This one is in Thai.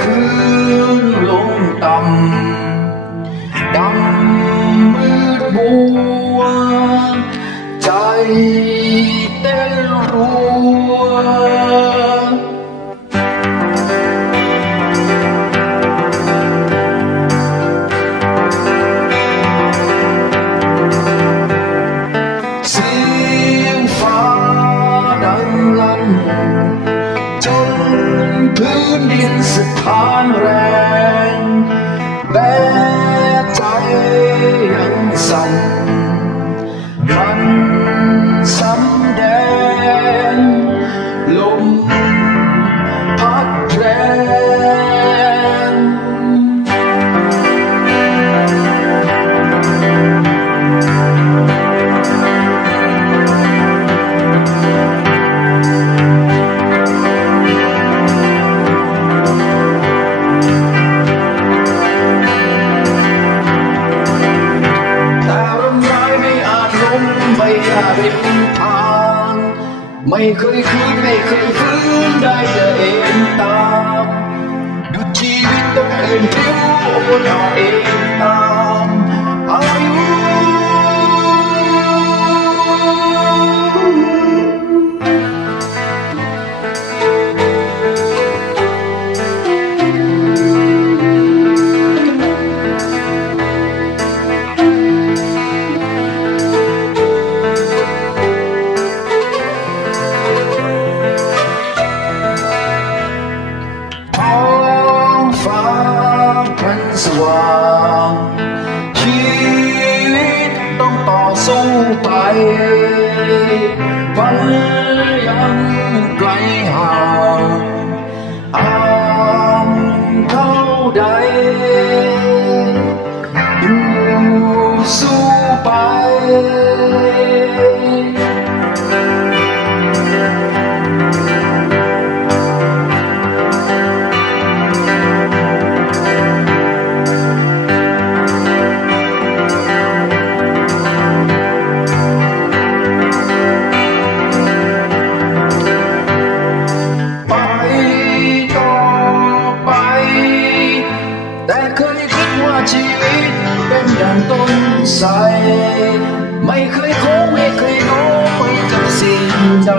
คืนลงต่ำดำมืดมัวใจเต้นรัวเสียงฟ้าดังลั่นจนพื้นดินสะท้านแรงแม้ใจยังสั่นมันสำแดงลมพัดแรงริมทางไม่เคยคืนไม่เคยฟื้นได้แต่เอ็นตามดูชีวิตต้องเอ็นผิวโอนเอาเองตามอายุสว่างชีวิตต้องต่อสู้ไปฝันยังไกลห่างอ้างเท่าใดอยู่สู้ไปแต่เคยคิดว่าชีวิตเป็นอย่างต้นไทรไม่เคยโค้งไม่เคยโน้มกับสิ่งใด